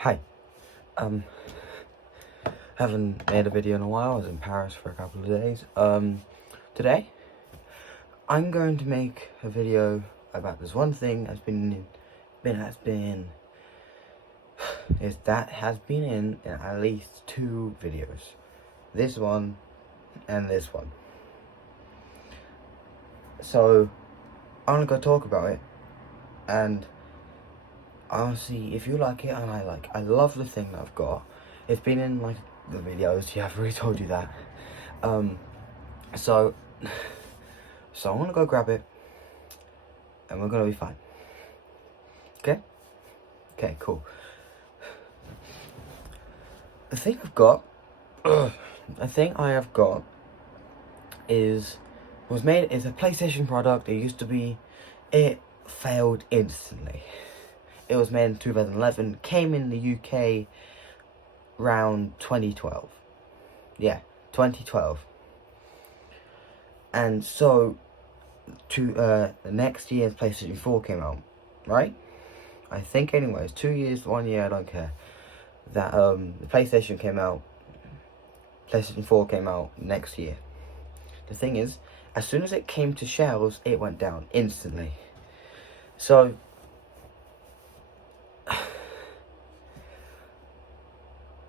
Hi. Haven't made a video in a while. I was in Paris for a couple of days. Today I'm going to make a video about this one thing that's been in at least 2 videos. This one and this one. So I'm gonna go talk about it, and I'll see if you like it. And I love the thing that I've got. It's been in like the videos. Yeah, I've already told you that. So I'm gonna go grab it, and we're gonna be fine. Okay, cool. The thing I have got is a PlayStation product. It failed instantly. It was made in 2011, came in the UK around 2012. Yeah, 2012. And so, the next year's PlayStation 4 came out, right? I think anyways, 2 years, 1 year, I don't care. That, the PlayStation 4 came out next year. The thing is, as soon as it came to shelves, it went down instantly. So,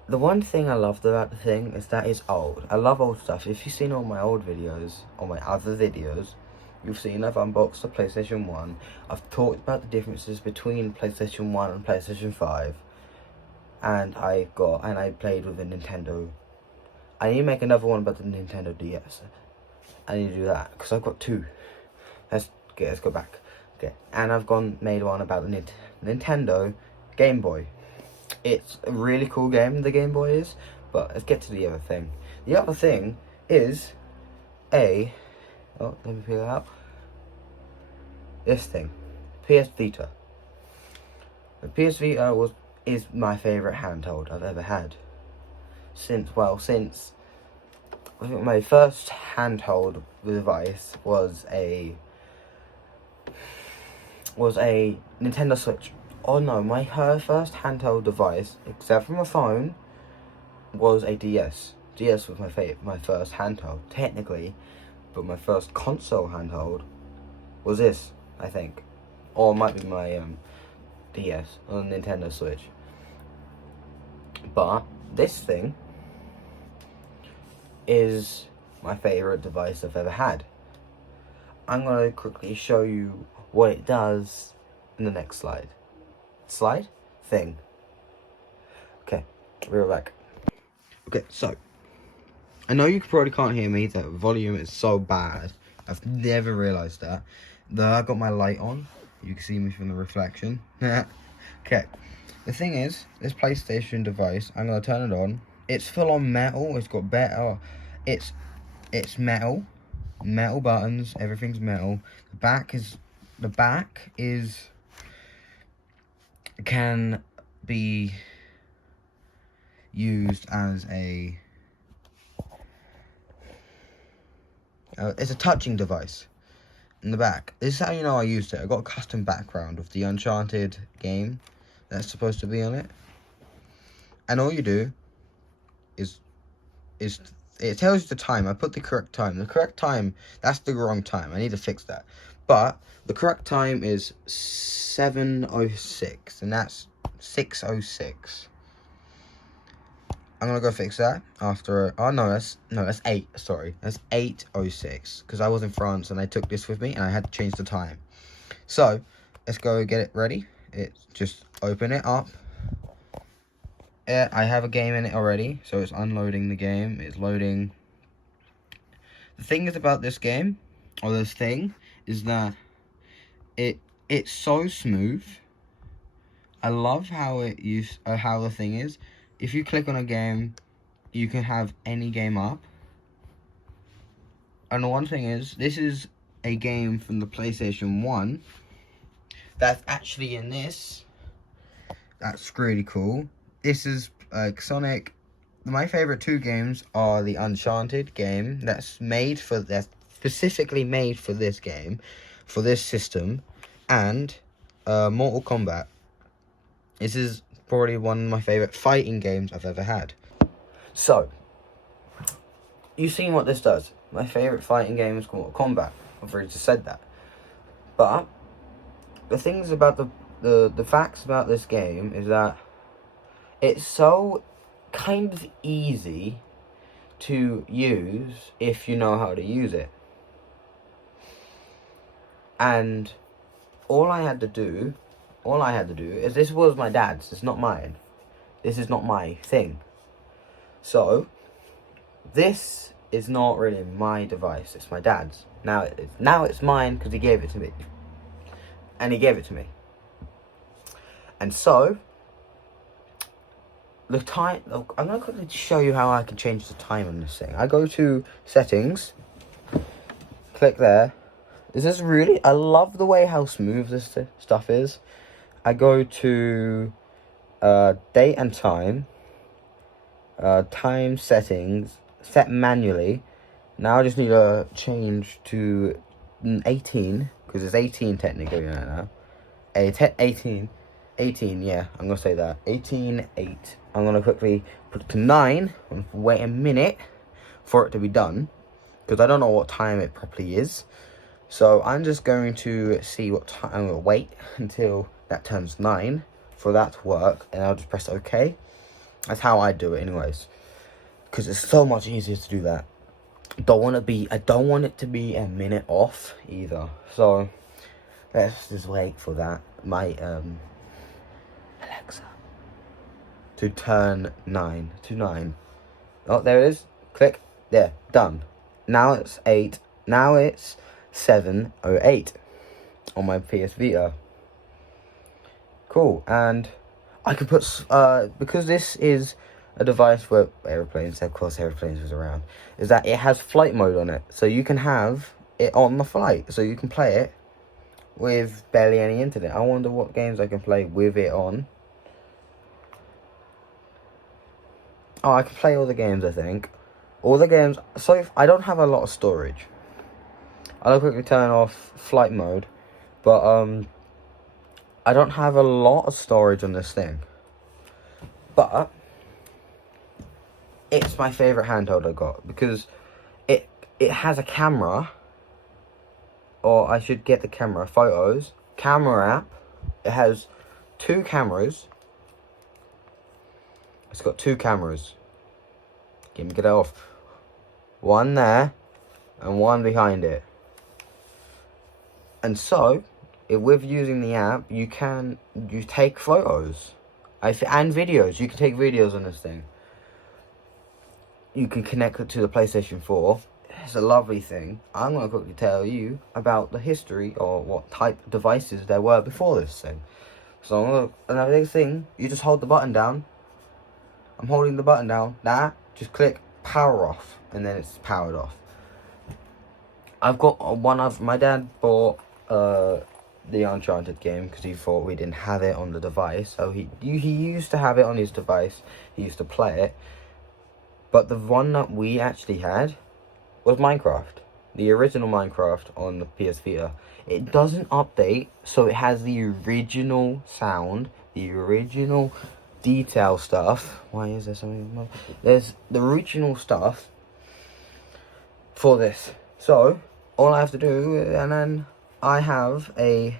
the one thing I loved about the thing is that it's old. I love old stuff. If you've seen all my old videos, or my other videos, you've seen I've unboxed the PlayStation 1. I've talked about the differences between PlayStation 1 and PlayStation 5. And I played with the Nintendo. I need to make another one about the Nintendo DS. I need to do that, because I've got 2. Let's go back. Okay, and I've made one about the Nintendo Game Boy. It's a really cool game, the Game Boy is, but let's get to the other thing. The other thing is let me figure it out. This thing, PS Vita. The PS Vita is my favourite handheld I've ever had. Since I think my first handheld device was a Nintendo Switch. Oh no, my first handheld device, except for my phone, was a DS. DS was my first handheld, technically, but my first console handheld was this, I think. Or it might be my DS, or Nintendo Switch. But this thing is my favourite device I've ever had. I'm going to quickly show you what it does in the next slide. Thing. Okay, we're back. Okay, so I know you probably can't hear me. The volume is so bad. I've never realised that. Though I got my light on, you can see me from the reflection. Okay, the thing is, this PlayStation device, I'm gonna turn it on. It's full on metal. It's got better. It's metal buttons. Everything's metal. The back is can be used as it's a touching device in the back. This is how you know I used it. I got a custom background of the Uncharted game that's supposed to be on it, and all you do is it tells you the time. I put the correct time. The correct time, that's the wrong time. I need to fix that. But the correct time is 7:06, and that's 6:06. I'm gonna go fix that after. Oh no, that's 8. Sorry, that's 8:06, because I was in France and I took this with me and I had to change the time. So let's go get it ready. Just open it up. I have a game in it already, so it's unloading the game. It's loading. The thing is about this game, or this thing, is that it's so smooth. I love how how the thing is. If you click on a game, you can have any game up. And the one thing is, this is a game from the PlayStation 1 that's actually in this. That's really cool. This is Sonic. My favorite 2 games are the Uncharted game that's specifically made for this game, for this system, and Mortal Kombat. This is probably one of my favourite fighting games I've ever had. So, you've seen what this does. My favourite fighting game is Mortal Kombat. I've already just said that. But the things about the facts about this game is that it's so kind of easy to use if you know how to use it. And all I had to do is, this was my dad's, it's not mine. This is not my thing. So, this is not really my device, it's my dad's. Now it's mine because he gave it to me. And he gave it to me. And so, the time, I'm going to quickly show you how I can change the time on this thing. I go to settings, click there. This is really, I love the way how smooth this stuff is. I go to date and time, time settings, set manually. Now I just need to change to 18, because it's 18 technically right now. 18, yeah, I'm going to say that. 18.8. I'm going to quickly put it to 9, and wait a minute for it to be done, because I don't know what time it properly is. So I'm just going to see what time. I'm going to wait until that turns 9 for that to work, and I'll just press OK. That's how I do it anyways, because it's so much easier to do that. I don't want it to be a minute off either. So let's just wait for that. My Alexa to turn 9 to 9. Oh, there it is. Click there. Done. Now it's 8. Now it's 7:08 on my PS Vita. Cool. And I could put because this is a device where airplanes, of course airplanes was around, is that it has flight mode on it, so you can have it on the flight, so you can play it with barely any internet. I wonder what games I can play with it on. Oh, I can play all the games, I think. All the games. So I don't have a lot of storage. I'll quickly turn off flight mode, but I don't have a lot of storage on this thing. But it's my favourite handheld I got, because it has a camera, or I should get the camera, photos, camera app. It has 2 cameras. It's got 2 cameras. Get it off. One there, and one behind it. And so, with using the app, you take photos and videos. You can take videos on this thing. You can connect it to the PlayStation 4. It's a lovely thing. I'm going to quickly tell you about the history, or what type of devices there were before this thing. So, another thing, you just hold the button down. I'm holding the button down. Just click power off, and then it's powered off. I've got my dad bought the Uncharted game because he thought we didn't have it on the device. So he used to have it on his device. He used to play it. But the one that we actually had was Minecraft. The original Minecraft on the PS Vita. It doesn't update, so it has the original sound, the original detail stuff. Why is there something? There's the original stuff for this. So all I have to do, and then I have a.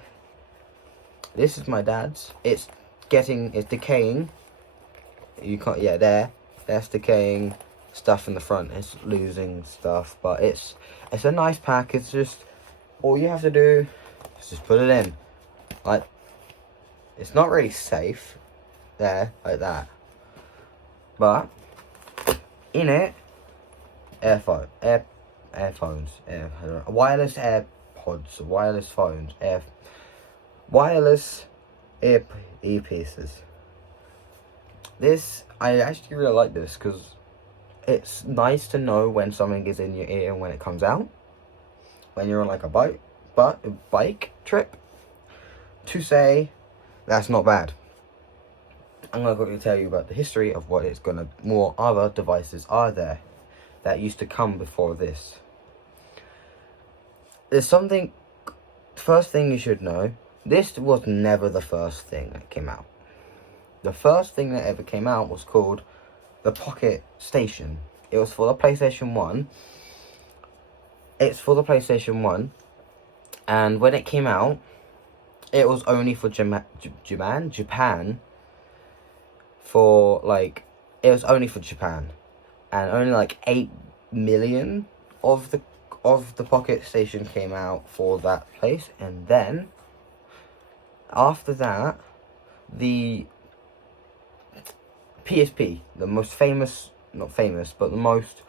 This is my dad's. It's decaying. You can't. Yeah, that's decaying stuff in the front. It's losing stuff, but it's a nice pack. It's just all you have to do is just put it in. Like, it's not really safe there like that, but in it, earphones, wireless AirPods, wireless phones, wireless earpieces. This, I actually really like this because it's nice to know when something is in your ear and when it comes out. When you're on like a bike trip, to say that's not bad. I'm going to quickly tell you about the history of what other devices are there that used to come before this. There's something, first thing you should know, this was never the first thing that came out. The first thing that ever came out was called the Pocket Station. It was for the PlayStation 1. It's for the PlayStation 1. And when it came out, it was only for Japan. For like, it was only for Japan. And only like 8 million of the Pocket Station came out for that place. And then, after that, the PSP, the most famous, not famous, but the most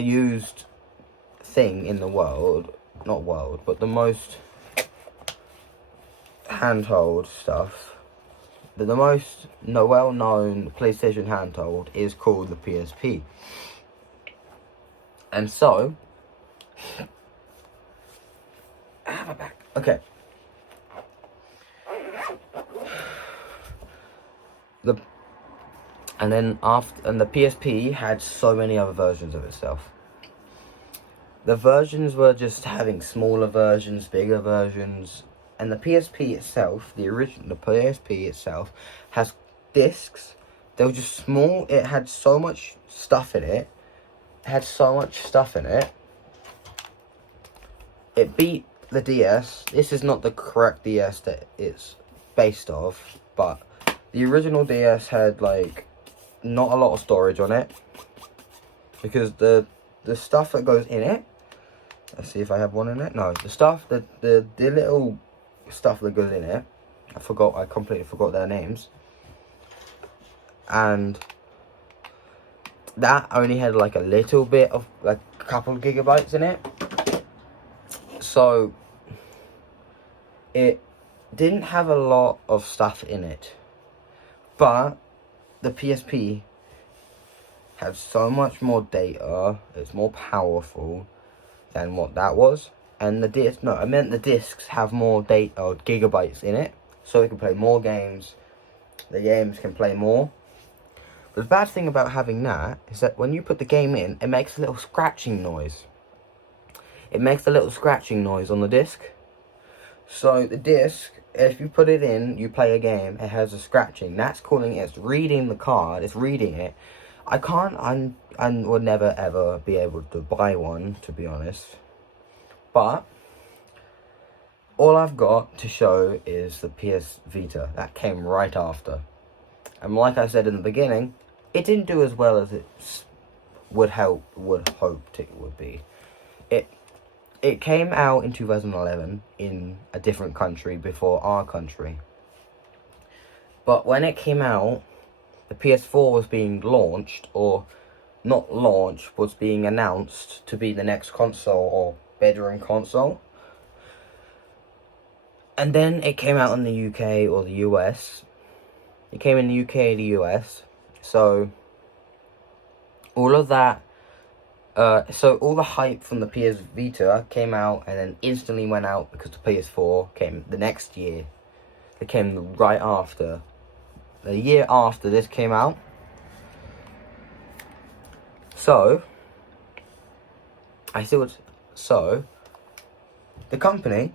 used thing in the world, not world, but the most handheld stuff, the most well-known PlayStation handheld is called the PSP. And so, my back. Okay. And the PSP had so many other versions of itself. The versions were just having smaller versions, bigger versions, and the PSP itself, the PSP itself, has discs. They were just small. It had so much stuff in it. It beat the DS. This is not the correct DS that it's based off, but the original DS had like not a lot of storage on it, because the stuff that goes in it, let's see if I have one in it. No, the little stuff that goes in it, I completely forgot their names, and that only had like a little bit of, like, a couple of gigabytes in it, so it didn't have a lot of stuff in it. But the PSP has so much more data, it's more powerful than what that was. And the discs have more data, or gigabytes in it, so it can play more games. The games can play more. But the bad thing about having that is that when you put the game in, it makes a little scratching noise. It makes a little scratching noise on the disc. So the disc, if you put it in, you play a game, it has a scratching. That's calling it, it's reading the card, it's reading it. I would never ever be able to buy one, to be honest. But all I've got to show is the PS Vita. That came right after. And like I said in the beginning, it didn't do as well as it would hoped it would be. It came out in 2011 in a different country before our country. But when it came out, the PS4 was being launched, or not launched, was being announced to be the next console or bedroom console. And then it came out in the UK or the US. It came in the UK and the US. So all of that, so all the hype from the PS Vita came out and then instantly went out because the PS4 came the next year. It came right after. The year after this came out. So, the company,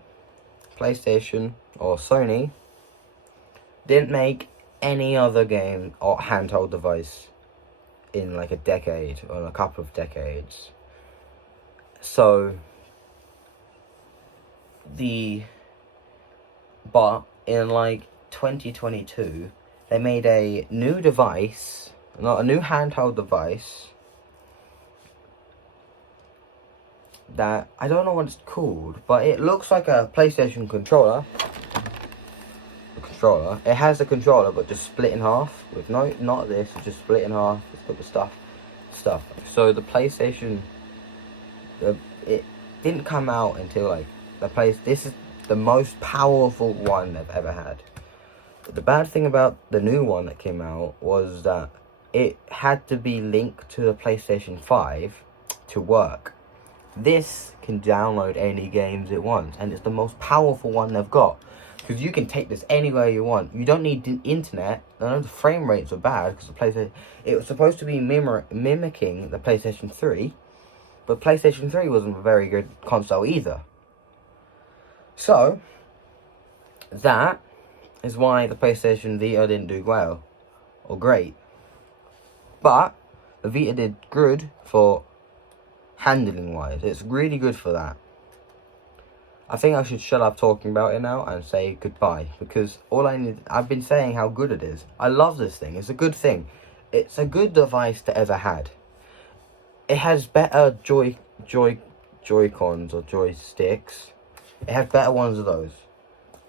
PlayStation or Sony, didn't make any other game or handheld device in like a decade or a couple of decades. So but in like 2022 they made a new device, not a new handheld device, that I don't know what it's called, but it looks like a PlayStation controller. It has a controller, but just split in half. With not this, it's just split in half. It's got the stuff. So the PlayStation, it didn't come out until like this is the most powerful one they've ever had. But the bad thing about the new one that came out was that it had to be linked to the PlayStation 5 to work. This can download any games it wants, and it's the most powerful one they've got. Because you can take this anywhere you want. You don't need the internet. I know the frame rates are bad because it was supposed to be mimicking the PlayStation 3, but PlayStation 3 wasn't a very good console either. So that is why the PlayStation Vita didn't do well or great. But the Vita did good for handling wise. It's really good for that. I think I should shut up talking about it now and say goodbye, because I've been saying how good it is. I love this thing. It's a good thing. It's a good device to ever had. It has better Joy-Cons or joysticks. It has better ones of those.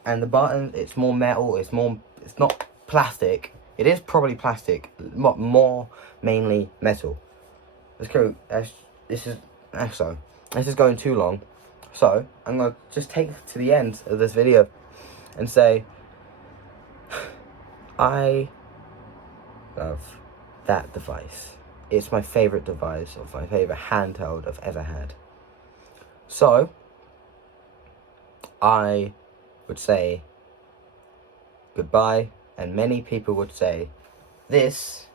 And the button, it's more metal. It's not plastic. It is probably plastic, more mainly metal. Let's go. This is going too long. So, I'm going to just take it to the end of this video and say, I love that device. It's my favourite device, or my favourite handheld I've ever had. So, I would say goodbye, and many people would say this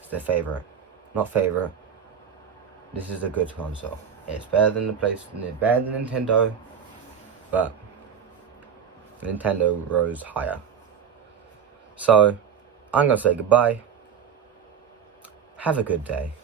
is their favourite. Not favourite. This is a good console. It's better than better than Nintendo, but Nintendo rose higher. So, I'm going to say goodbye. Have a good day.